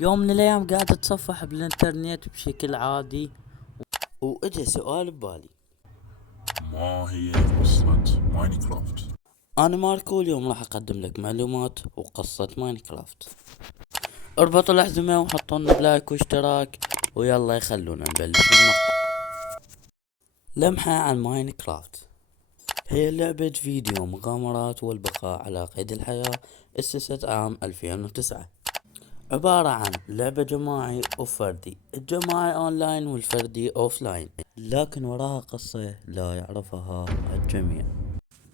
يوم من الايام قاعد اتصفح بالانترنت بشكل عادي، واجى سؤال ببالي. ما هي قصة ماينكرافت؟ انا ماركو، اليوم راح اقدم لك معلومات وقصة ماينكرافت. اربطوا الأحزمة وحطوا لنا بلايك واشتراك، ويلا يخلونا نبلش المقطع. لمحة عن ماينكرافت. هي لعبة فيديو مغامرات والبقاء على قيد الحياة. أسست عام 2009. عبارة عن لعبة جماعي وفردي، الجماعي اونلاين والفردي اوفلاين، لكن وراها قصة لا يعرفها الجميع.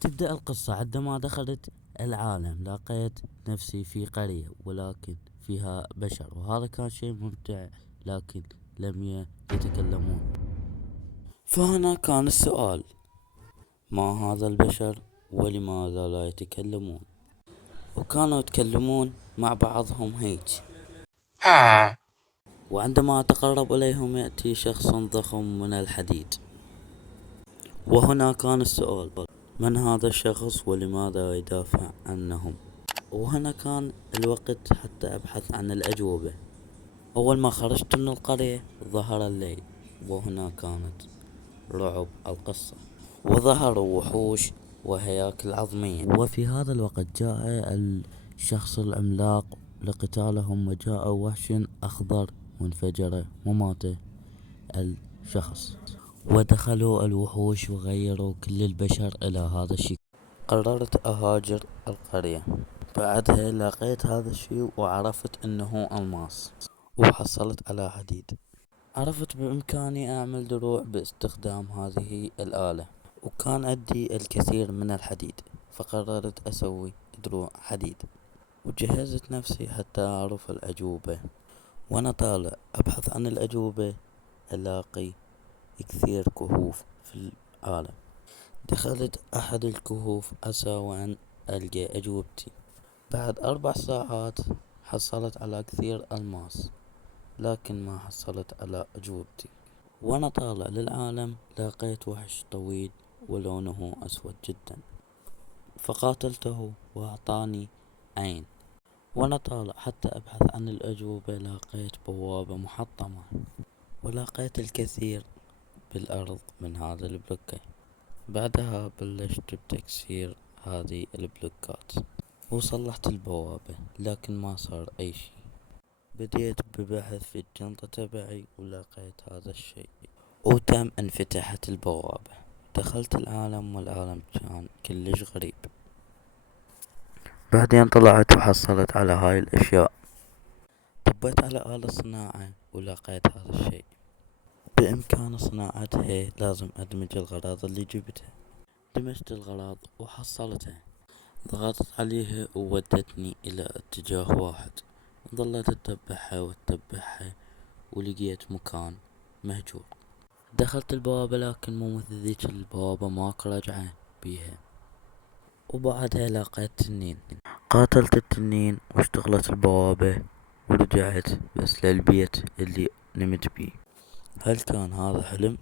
تبدأ القصة عندما دخلت العالم، لقيت نفسي في قرية ولكن فيها بشر، وهذا كان شيء ممتع، لكن لم يتكلمون. فهنا كان السؤال: ما هذا البشر ولماذا لا يتكلمون؟ وكانوا يتكلمون مع بعضهم هيك. وعندما تقرب إليهم يأتي شخص ضخم من الحديد. وهنا كان السؤال: من هذا الشخص ولماذا يدافع عنهم؟ وهنا كان الوقت حتى أبحث عن الأجوبة. أول ما خرجت من القرية ظهر الليل، وهنا كانت رعب القصة، وظهروا وحوش وهياكل عظمية. وفي هذا الوقت جاء الشخص العملاق لقتالهم، وجاء وحش أخضر وانفجر ومات الشخص. ودخلوا الوحوش وغيروا كل البشر إلى هذا الشيء. قررت أهاجر القرية. بعدها لقيت هذا الشيء وعرفت انه الماس، وحصلت على حديد. عرفت بامكاني اعمل دروع باستخدام هذه الآلة، وكان عندي الكثير من الحديد، فقررت اسوي دروع حديد. وجهزت نفسي حتى اعرف الاجوبة. وانا طالع ابحث عن الاجوبة الاقي كثير كهوف في العالم. دخلت احد الكهوف عسى وان القى اجوبتي. بعد 4 ساعات حصلت على كثير ألماس، لكن ما حصلت على أجوبتي. وانا طالع للعالم لقيت وحش طويل ولونه أسود جدا، فقاتلته وأعطاني عين. وانا طالع حتى أبحث عن الأجوبة لقيت بوابة محطمة، ولقيت الكثير بالأرض من هذا البلوكة. بعدها بلشت بتكسير هذه البلوكات وصلحت البوابة، لكن ما صار أي شيء. بديت ببحث في الجنطة تبعي ولقيت هذا الشيء، وتم انفتحت البوابة. دخلت العالم والعالم كان كلش غريب. بعدين طلعت وحصلت على هاي الأشياء. طبيت على آلة صناعة ولقيت هذا الشيء. بإمكان صناعتها لازم أدمج الغراض اللي جبتها. دمجت الغراض وحصلتها. ضغطت عليها وودتني إلى اتجاه واحد. ظلت اتبعها واتبعها ولقيت مكان مهجور. دخلت البوابة، لكن مو مثل ذيك البوابة ماك رجعة بيها. وبعدها لقيت تنين. قاتلت التنين واشتغلت البوابة ورجعت بس للبيت اللي نمت بيه. هل كان هذا حلم؟